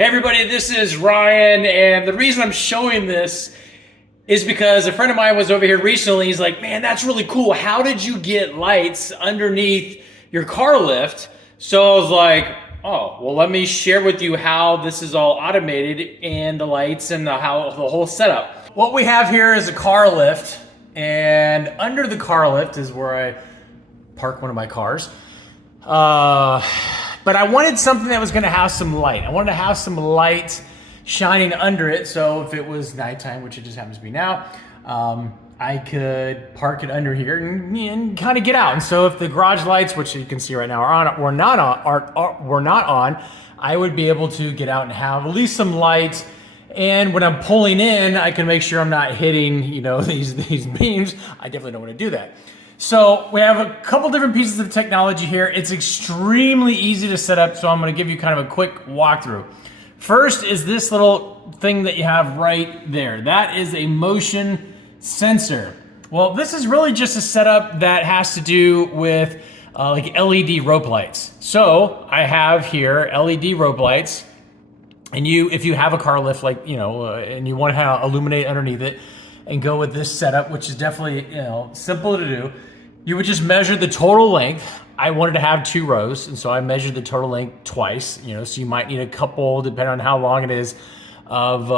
Hey everybody, this is Ryan, and the reason I'm showing this is because a friend of mine was over here recently. He's like, man, that's really cool. How did you get lights underneath your car lift? So I was like, oh, well, let me share with you how this is all automated and the lights and how the whole setup. What we have here is a car lift, and under the car lift is where I park one of my cars. But I wanted something that was gonna have some light. I wanted to have some light shining under it, so if it was nighttime, which it just happens to be now, I could park it under here and kind of get out. And so if the garage lights, which you can see right now, are on, were not on, I would be able to get out and have at least some light. And when I'm pulling in, I can make sure I'm not hitting, these beams. I definitely don't want to do that. So we have a couple different pieces of technology here. It's extremely easy to set up, so I'm gonna give you kind of a quick walkthrough. First is this little thing that you have right there. That is a motion sensor. Well, this is really just a setup that has to do with like LED rope lights. So I have here LED rope lights, and if you have a car lift, like, and you want to illuminate underneath it and go with this setup, which is definitely, simple to do, you would just measure the total length. I wanted to have 2 rows, and so I measured the total length twice, so you might need a couple, depending on how long it is, of,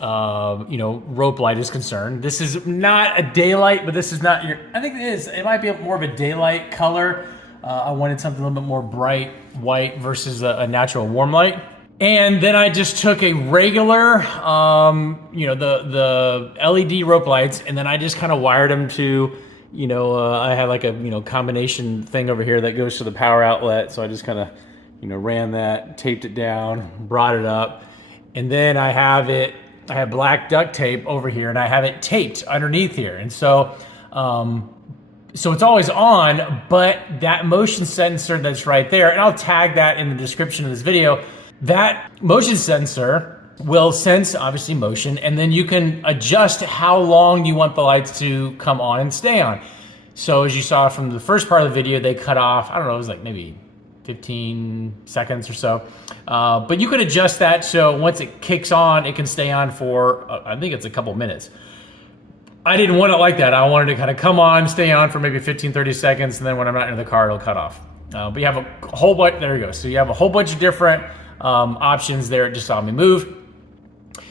rope light is concerned. This is not a daylight, but this is not I think it is. It might be more of a daylight color. I wanted something a little bit more bright white versus a natural warm light. And then I just took a regular, the LED rope lights, and then I just kind of wired them to, I had like a, combination thing over here that goes to the power outlet. So I just kind of, ran that, taped it down, brought it up. And then I have black duct tape over here, and I have it taped underneath here. And so, so it's always on, but that motion sensor that's right there, and I'll tag that in the description of this video, that motion sensor will sense, obviously, motion, and then you can adjust how long you want the lights to come on and stay on. So as you saw from the first part of the video, they cut off, I don't know, it was like maybe 15 seconds or so. But you could adjust that so once it kicks on, it can stay on for, I think it's a couple minutes. I didn't want it like that. I wanted to kind of come on, stay on for maybe 15, 30 seconds, and then when I'm not in the car, it'll cut off. But you have a whole bunch, there you go. So you have a whole bunch of different options there. It just saw me move.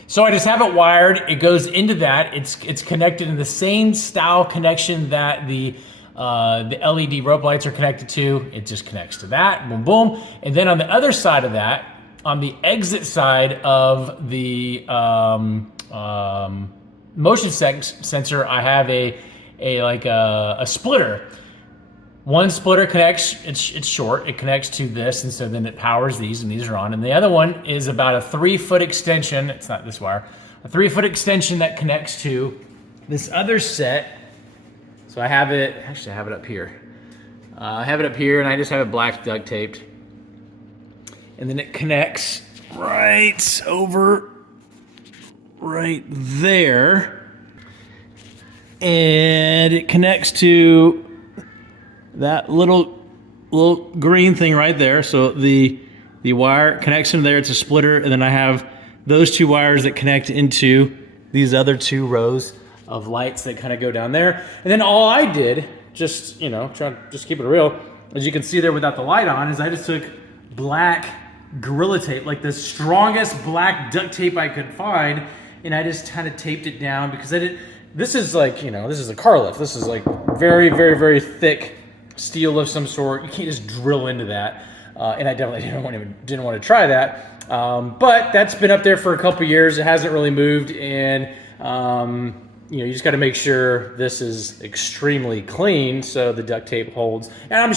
So I just have it wired. It goes into that. It's connected in the same style connection that the LED rope lights are connected to. It just connects to that, boom, boom. And then on the other side of that, on the exit side of the motion sensor, I have a splitter. One splitter connects, it's short, it connects to this, and so then it powers these, and these are on. And the other one is about a 3-foot extension, it's not this wire, a 3-foot extension that connects to this other set. So I have it, actually I have it up here. I have it up here, and I just have it black duct taped. And then it connects right over, right there. And it connects to that little green thing right there. So the wire connects into there, it's a splitter, and then I have those 2 wires that connect into these other 2 rows of lights that kind of go down there. And then all I did, just, trying to just keep it real, as you can see there without the light on, is I just took black Gorilla Tape, like the strongest black duct tape I could find, and I just kind of taped it down because this is like, this is a car lift. This is like very, very, very thick steel of some sort. You can't just drill into that. And I definitely didn't want to try that. But that's been up there for a couple years. It hasn't really moved. And, you just got to make sure this is extremely clean so the duct tape holds. And I'm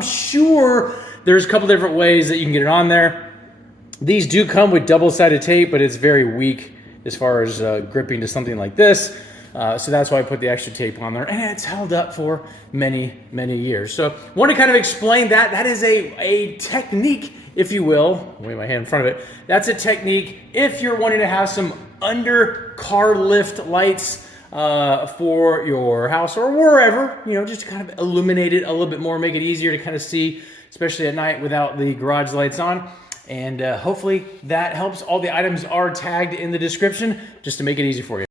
sure there's a couple different ways that you can get it on there. These do come with double-sided tape, but it's very weak as far as gripping to something like this. So that's why I put the extra tape on there, and it's held up for many, many years. So I want to kind of explain that. That is a technique, if you will. I'll wave my hand in front of it. That's a technique if you're wanting to have some under car lift lights for your house or wherever, just to kind of illuminate it a little bit more, make it easier to kind of see, especially at night without the garage lights on. And hopefully that helps. All the items are tagged in the description just to make it easy for you.